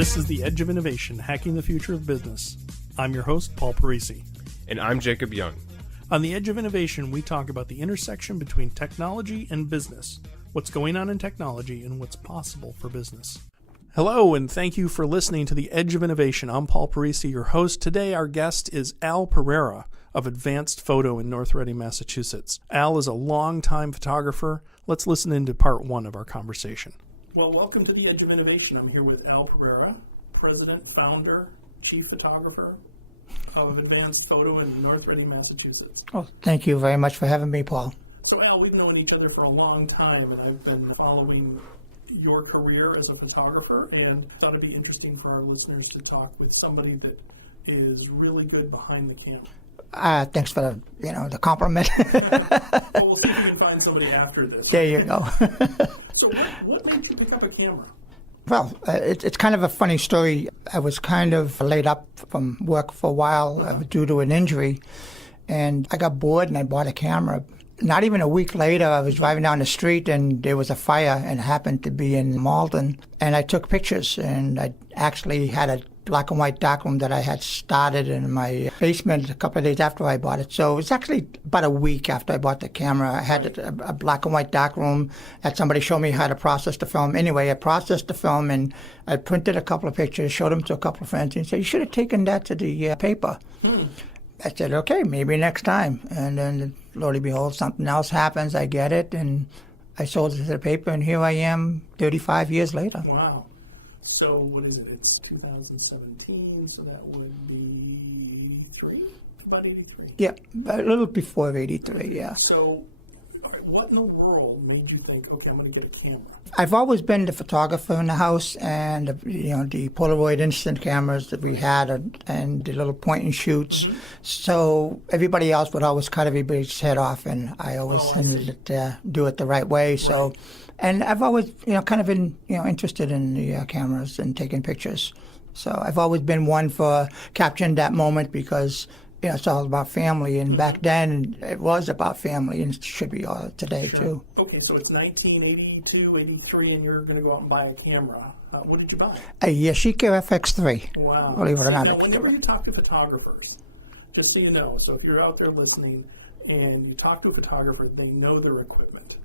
This is The Edge of Innovation, Hacking the Future of Business. I'm your host, Paul Pereira. And I'm Jacob Young. On The Edge of Innovation, we talk about the intersection between technology and business, what's going on in technology, and what's possible for business. Hello, and thank you for listening to The Edge of Innovation. I'm Paul Pereira, your host. Today, our guest is Al Pereira of Advanced Photo in North Reading, Massachusetts. Al is a longtime photographer. Let's listen into part one of our conversation. Well, welcome to The Edge of Innovation. I'm here with Al Pereira, president, founder, chief photographer of Advanced Photo in North Reading, Massachusetts. Oh, thank you very much for having me, Paul. So, Al, we've known each other for a long time, and I've been following your career as a photographer, and I thought it'd be interesting for our listeners to talk with somebody that is really good behind the camera. Thanks for the compliment. Well, we'll see if we can find somebody after this. There you go. So what made you pick up a camera? Well, it's kind of a funny story. I was kind of laid up from work for a while due to an injury, and I got bored and I bought a camera. Not even a week later, I was driving down the street and there was a fire, and it happened to be in Malden. And I took pictures, and I actually had a black and white darkroom that I had started in my basement a couple of days after I bought it. So it was actually about a week after I bought the camera. I had a black and white darkroom, had somebody show me how to process the film. Anyway, I processed the film and I printed a couple of pictures, showed them to a couple of friends, and said, "You should have taken that to the paper." I said, "Okay, maybe next time." And then, lo and behold, something else happens. I get it, and I sold it to the paper, and here I am 35 years later. Wow. So what is it? It's 2017, so that would be about 83? Yeah, a little before 83, yeah. So what in the world made you think, okay, I'm going to get a camera? I've always been the photographer in the house, and the Polaroid instant cameras that we had, and the little point and shoots. Mm-hmm. So everybody else would always cut everybody's head off, and I always tended to do it the right way. Right. So, and I've always kind of been interested in the cameras and taking pictures. So I've always been one for capturing that moment because it's all about family, and back then it was about family, and it should be all today, sure. Too. Okay, so it's 1982, 83, and you're going to go out and buy a camera. What did you buy? A Yashica FX3. Wow. Believe it or not. Now, whenever you talk to photographers, just so you know, so if you're out there listening and you talk to a photographer, they know their equipment.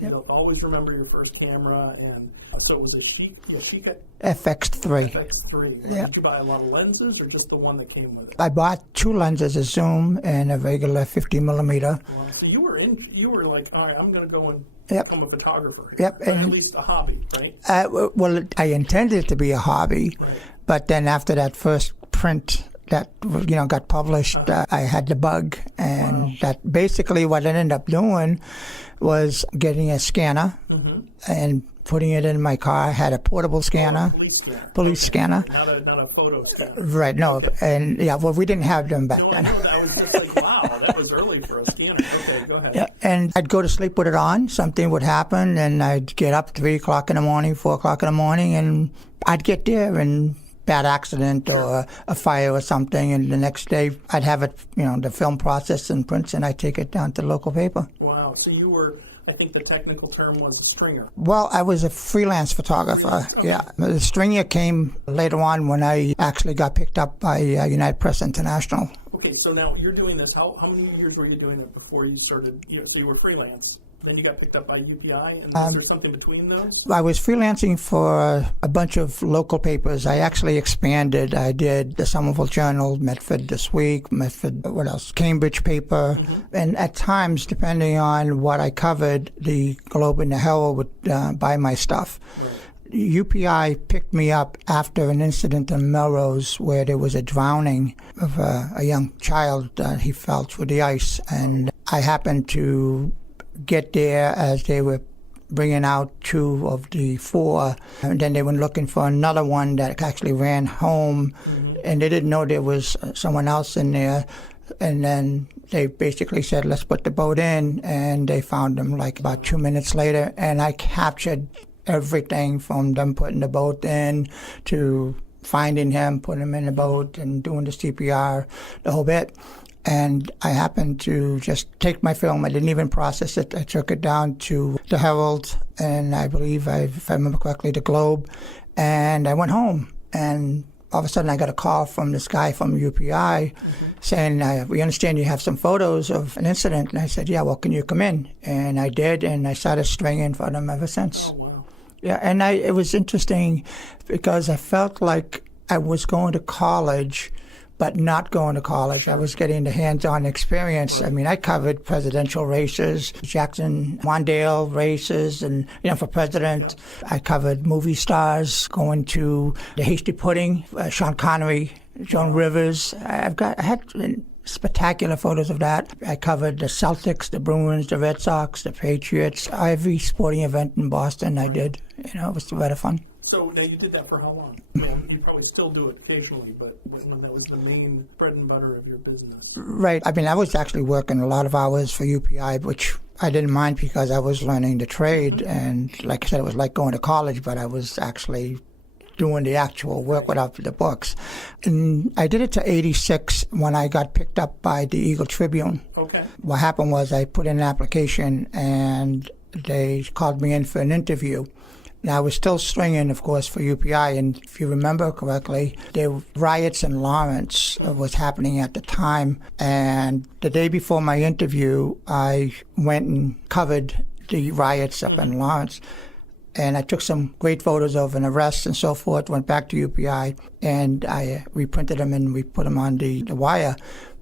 You'll always remember your first camera, and so it was a Yashica FX3. FX3. Yeah. Did you buy a lot of lenses, or just the one that came with it? I bought two lenses, a zoom and a regular 50 millimeter. Wow. So you were like, all right, I'm going to go and become a photographer. Yep. And at least a hobby, right? Well, I intended it to be a hobby, right. But then after that first print that got published, I had the bug, and that basically what I ended up doing was getting a scanner and putting it in my car. I had a portable scanner, police scanner. Not a photo scanner. Right, no, and we didn't have them back then. I was just like, wow, that was early for a scanner. Okay, go ahead. Yeah, and I'd go to sleep with it on. Something would happen, and I'd get up 3 o'clock in the morning, 4 o'clock in the morning, and I'd get there and bad accident or a fire or something, and the next day I'd have it, the film processed and prints, and I'd take it down to the local paper. Wow. So you were, I think the technical term was a stringer. Well, I was a freelance photographer, okay. Yeah. The stringer came later on when I actually got picked up by United Press International. Okay, so now you're doing this. How many years were you doing it before you started, so you were freelance? Then you got picked up by UPI, and was there something between those? I was freelancing for a bunch of local papers. I actually expanded. I did the Somerville Journal, Medford This Week, what else? Cambridge paper. And at times, depending on what I covered, the Globe and the Herald would buy my stuff. Right. UPI picked me up after an incident in Melrose where there was a drowning of a young child that he fell through the ice. And I happened to get there as they were bringing out 2 of the 4, and then they were looking for another one that actually ran home, and they didn't know there was someone else in there. And then they basically said, let's put the boat in, and they found him like about 2 minutes later, and I captured everything from them putting the boat in to finding him, putting him in the boat, and doing the CPR, the whole bit. And I happened to just take my film. I didn't even process it. I took it down to the Herald, and I believe, if I remember correctly, the Globe. And I went home. And all of a sudden I got a call from this guy from UPI saying, we understand you have some photos of an incident. And I said, yeah, well, can you come in? And I did, and I started stringing for them ever since. Oh, wow. Yeah, and it was interesting because I felt like I was going to college, but not going to college. I was getting the hands-on experience. I mean, I covered presidential races, Jackson Mondale races, and for president. I covered movie stars going to the Hasty Pudding, Sean Connery, Joan Rivers. I had spectacular photos of that. I covered the Celtics, the Bruins, the Red Sox, the Patriots. Every sporting event in Boston I did. It was a lot of fun. So now you did that for how long? Well, you probably still do it occasionally, but when that was the main bread and butter of your business. Right. I mean, I was actually working a lot of hours for UPI, which I didn't mind because I was learning the trade. And like I said, it was like going to college, but I was actually doing the actual work without the books. And I did it to 86 when I got picked up by the Eagle Tribune. Okay. What happened was I put in an application and they called me in for an interview. Now, I was still stringing, of course, for UPI, and if you remember correctly, there were riots in Lawrence was happening at the time, and the day before my interview, I went and covered the riots up in Lawrence, and I took some great photos of an arrest and so forth, went back to UPI, and I reprinted them and we put them on the wire.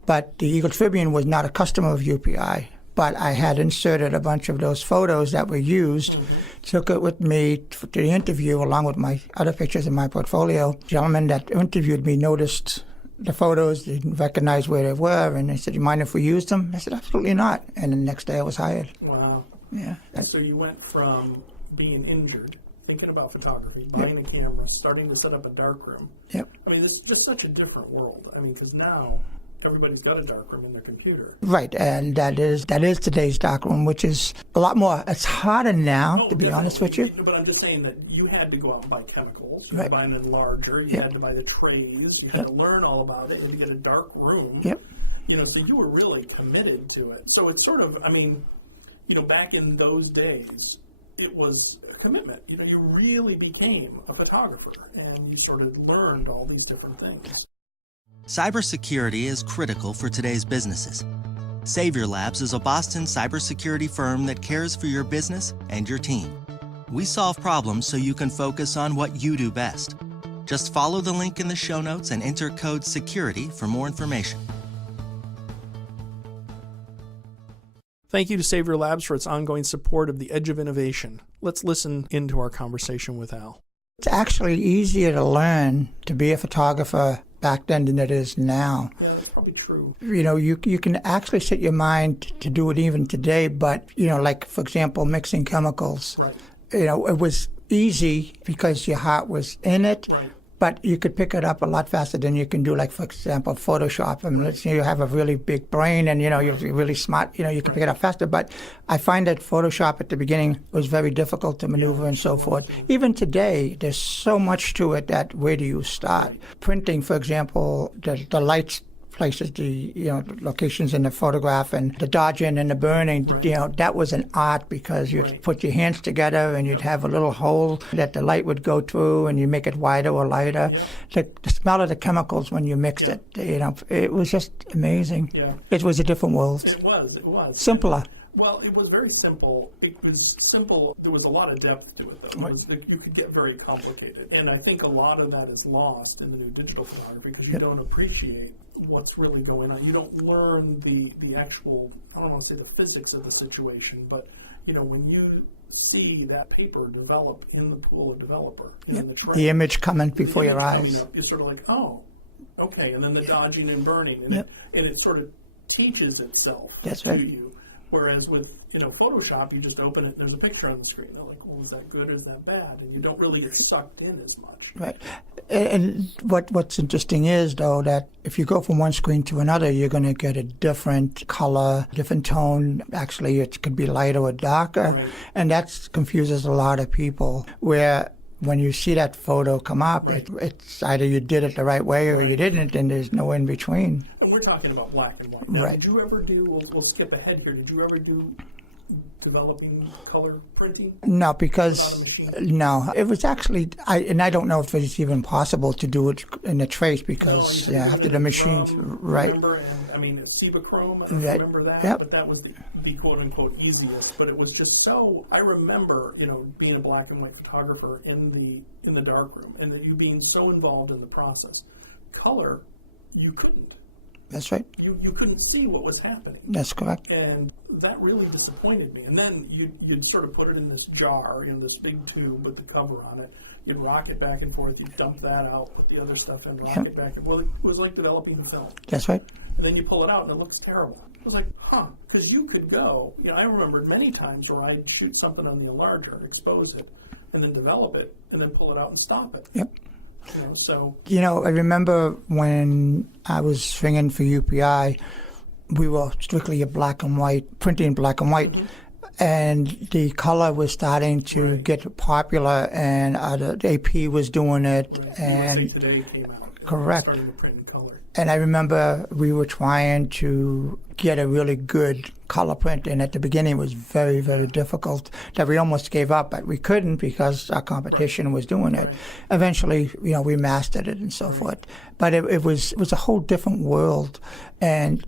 But the Eagle Tribune was not a customer of UPI. But I had inserted a bunch of those photos that were used, took it with me to the interview along with my other pictures in my portfolio. The gentleman that interviewed me noticed the photos, didn't recognize where they were, and they said, "You mind if we use them?" I said, "Absolutely not." And the next day I was hired. Wow. Yeah. And so you went from being injured, thinking about photography, buying a camera, starting to set up a darkroom. Yep. I mean, it's just such a different world. I mean, because now everybody's got a darkroom in their computer. Right, and that is today's darkroom, which is a lot more. It's harder now, to be honest with you. But I'm just saying that you had to go out and buy chemicals. You Right. had to buy an enlarger. You had to buy the trays. You had to learn all about it and to get a dark room. Yep. So you were really committed to it. So it's sort of, I mean, back in those days, it was a commitment. You really became a photographer, and you sort of learned all these different things. Cybersecurity is critical for today's businesses. Savior Labs is a Boston cybersecurity firm that cares for your business and your team. We solve problems so you can focus on what you do best. Just follow the link in the show notes and enter code SECURITY for more information. Thank you to Savior Labs for its ongoing support of the Edge of Innovation. Let's listen into our conversation with Al. It's actually easier to learn to be a photographer back then than it is now. Yeah, that's probably true. You can actually set your mind to do it even today, but, like, for example, mixing chemicals. Right. It was easy because your heart was in it, Right. but you could pick it up a lot faster than you can do, like, for example, Photoshop. I mean, let's say you have a really big brain and, you're really smart, you can pick it up faster. But I find that Photoshop at the beginning was very difficult to maneuver and so forth. Even today, there's so much to it that where do you start? Printing, for example, the lights places, the locations in the photograph and the dodging and the burning, that was an art because you'd put your hands together and you'd have a little hole that the light would go through and you make it wider or lighter. The smell of the chemicals when you mixed it, it was just amazing. Yeah. It was a different world. It was. Simpler. Well, it was very simple. It was simple. There was a lot of depth to it, though. You could get very complicated. And I think a lot of that is lost in the new digital photography because you don't appreciate what's really going on. You don't learn the actual, I don't want to say the physics of the situation, but, when you see that paper develop in the pool of developer, in the tray, The image coming before your eyes. You're sort of like, oh, okay. And then the dodging and burning. And, it sort of teaches itself to you. Whereas with Photoshop, you just open it and there's a picture on the screen. They're like, well, is that good or is that bad? And you don't really get sucked in as much. Right. And what's interesting is, though, that if you go from one screen to another, you're going to get a different color, different tone. Actually, it could be lighter or darker. Right. And that confuses a lot of people, where when you see that photo come up, it's either you did it the right way or you didn't, and there's no in between. And we're talking about black and white. Now, Right. Did you ever do, we'll skip ahead here, did you ever do developing color printing? No, Without a because machine? no, it was actually, I don't know if it's even possible to do it in a trace because after the machines, right? Remember, and I mean, Cibachrome, I That- remember that, yep. but that was the quote unquote easiest. But it was just so. I remember, being a black and white photographer in the darkroom, and that you being so involved in the process. Color, you couldn't. That's right. You couldn't see what was happening. That's correct. And that really disappointed me. And then you'd sort of put it in this jar, in this big tube with the cover on it. You'd rock it back and forth. You'd dump that out, put the other stuff in, rock it back. Well, it was like developing the film. That's right. And then you pull it out, and it looks terrible. It was like, because you could go. I remember many times where I'd shoot something on the enlarger, expose it, and then develop it, and then pull it out and stop it. Yep. So I remember when I was swinging for UPI, we were strictly a black and white, printing black and white. And the color was starting to get popular, and the AP was doing it. And Today came out. Correct. Starting to print in color. And I remember we were trying to get a really good color print, and at the beginning it was very, very difficult that we almost gave up, but we couldn't because our competition was doing it. Eventually, we mastered it and so forth. But it was a whole different world. And,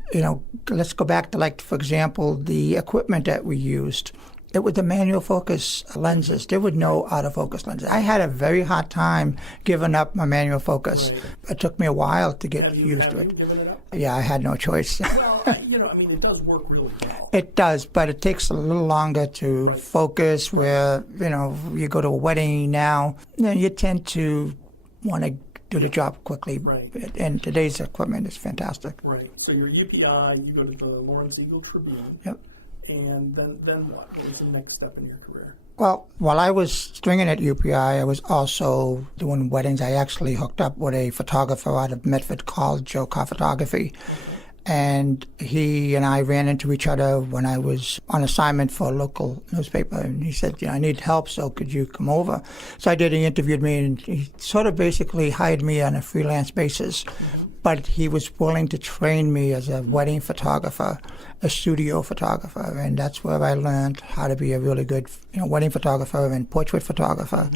let's go back to, like, for example, the equipment that we used. It was the manual focus lenses. There were no autofocus lenses. I had a very hard time giving up my manual focus. Right. It took me a while to get Have used to you it. given it up? Yeah, I had no choice. Well, it does work really well. It does, but it takes a little longer to focus where, you go to a wedding now, you tend to want to do the job quickly. Right. And today's equipment is fantastic. Right. So your UPI, you go to the Lawrence Eagle Tribune. Yep. And then what? What was the next step in your career? Well, while I was stringing at UPI, I was also doing weddings. I actually hooked up with a photographer out of Medford called Joe Car Photography. And he and I ran into each other when I was on assignment for a local newspaper. And he said, I need help, so could you come over? So I did. He interviewed me, and he sort of basically hired me on a freelance basis. But he was willing to train me as a wedding photographer, a studio photographer. And that's where I learned how to be a really good wedding photographer and portrait photographer.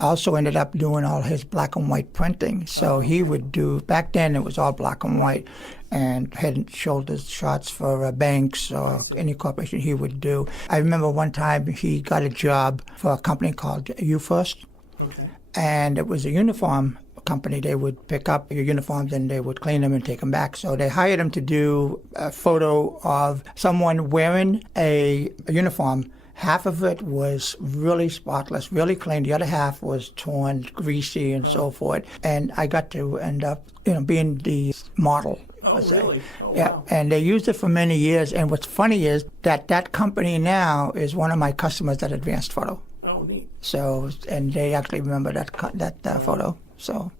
Also ended up doing all his black and white printing. So he would do, back then it was all black and white, and head and shoulders shots for banks or any corporation he would do. I remember one time he got a job for a company called You First. Okay. And it was a uniform company. They would pick up your uniforms and they would clean them and take them back. So they hired him to do a photo of someone wearing a uniform. Half of it was really spotless, really clean. The other half was torn, greasy, and so forth. And I got to end up, being the model. Oh, really? Oh, Yeah, wow. and they used it for many years. And what's funny is that company now is one of my customers at Advanced Photo. Oh, neat. So, and they actually remember that photo. So,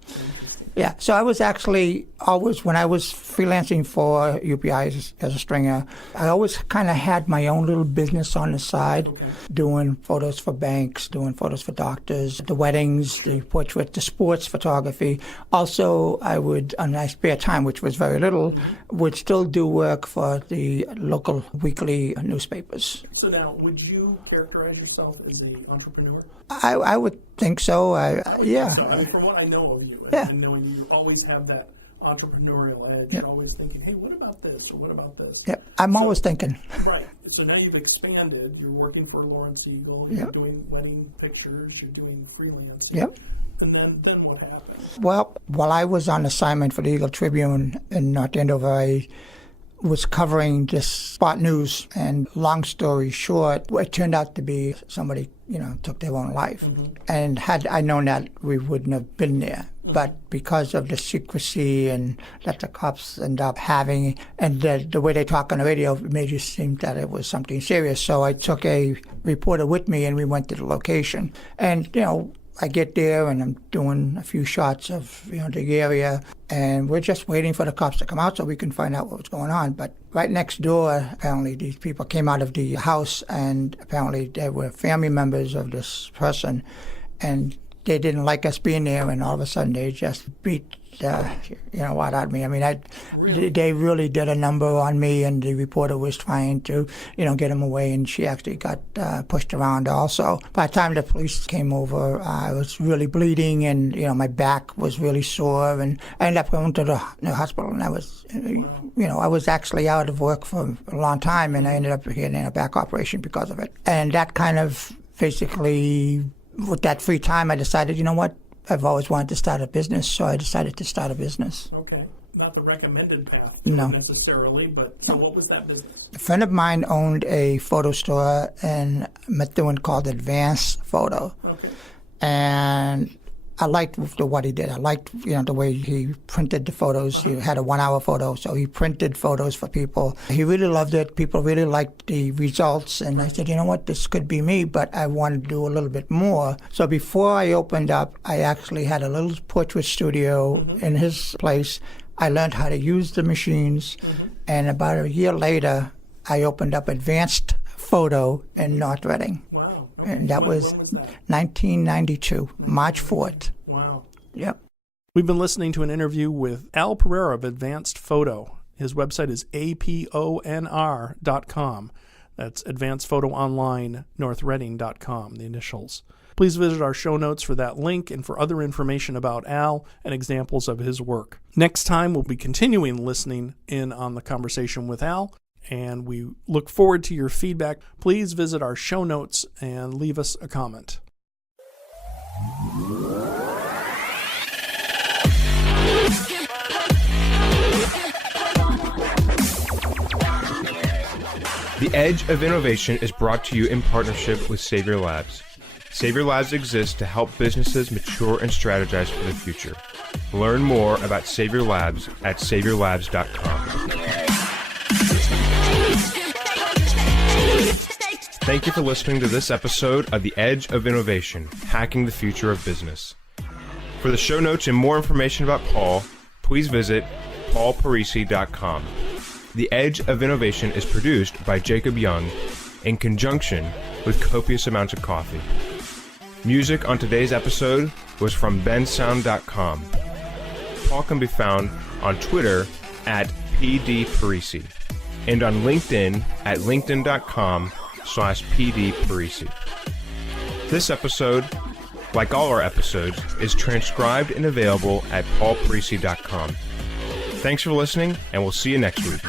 yeah. So I was actually always, when I was freelancing for UPI as a stringer, I always kind of had my own little business on the side, doing photos for banks, doing photos for doctors, the weddings, the portrait, the sports photography. Also, I would, on my spare time, which was very little, would still do work for the local weekly newspapers. So now, would you characterize yourself as an entrepreneur? I would think so. Yeah. So, from what I know of you, Yeah. and knowing you always have that entrepreneurial edge, Yeah. you're always thinking, hey, what about this, or what about this? Yep. I'm always thinking. Right. So now you've expanded. You're working for Lawrence Eagle. Yep. You're doing wedding pictures. You're doing freelance. Yep. And then what happened? Well, while I was on assignment for the Eagle Tribune in North Andover, I was covering this spot news, and long story short, it turned out to be somebody, took their own life. And had I known that, we wouldn't have been there. But because of the secrecy and that the cops end up having, and the way they talk on the radio, it made it seem that it was something serious. So I took a reporter with me, and we went to the location. And, I get there, and I'm doing a few shots of, the area, and we're just waiting for the cops to come out so we can find out what was going on. But right next door, apparently, these people came out of the house, and apparently they were family members of this person, and they didn't like us being there, and all of a sudden they just beat what out of me. I mean, they really did a number on me, and the reporter was trying to, get him away, and she actually got pushed around also. By the time the police came over, I was really bleeding, and, my back was really sore, and I ended up going to the hospital, and I was, I was actually out of work for a long time, and I ended up getting a back operation because of it. And that kind of basically, with that free time, I decided, you know what? I've always wanted to start a business, so I decided to start a business. Okay. Not the recommended path necessarily, but so what was that business? A friend of mine owned a photo store in Methuen called Advanced Photo. Okay. And I liked what he did. I liked, the way he printed the photos. He had a 1-hour photo, so he printed photos for people. He really loved it. People really liked the results. And I said, you know what, this could be me, but I want to do a little bit more. So before I opened up, I actually had a little portrait studio in his place. I learned how to use the machines. And about a year later, I opened up Advanced Photo in North Reading. Wow. Okay. And that was 1992, March 4th. Wow. Yep. We've been listening to an interview with Al Pereira of Advanced Photo. His website is aponr.com. That's Advanced Photo Online, northreading.com, the initials. Please visit our show notes for that link and for other information about Al and examples of his work. Next time, we'll be continuing listening in on the conversation with Al, and we look forward to your feedback. Please visit our show notes and leave us a comment. The Edge of Innovation is brought to you in partnership with Savior Labs. Savior Labs exists to help businesses mature and strategize for the future. Learn more about Savior Labs at saviorlabs.com. Thank you for listening to this episode of The Edge of Innovation, Hacking the Future of Business. For the show notes and more information about Paul, please visit paulparisi.com. The Edge of Innovation is produced by Jacob Young in conjunction with copious amounts of coffee. Music on today's episode was from bensound.com. Paul can be found on Twitter at pdparisi and on LinkedIn at linkedin.com/pdparisi. This episode, like all our episodes, is transcribed and available at paulparisi.com. Thanks for listening, and we'll see you next week.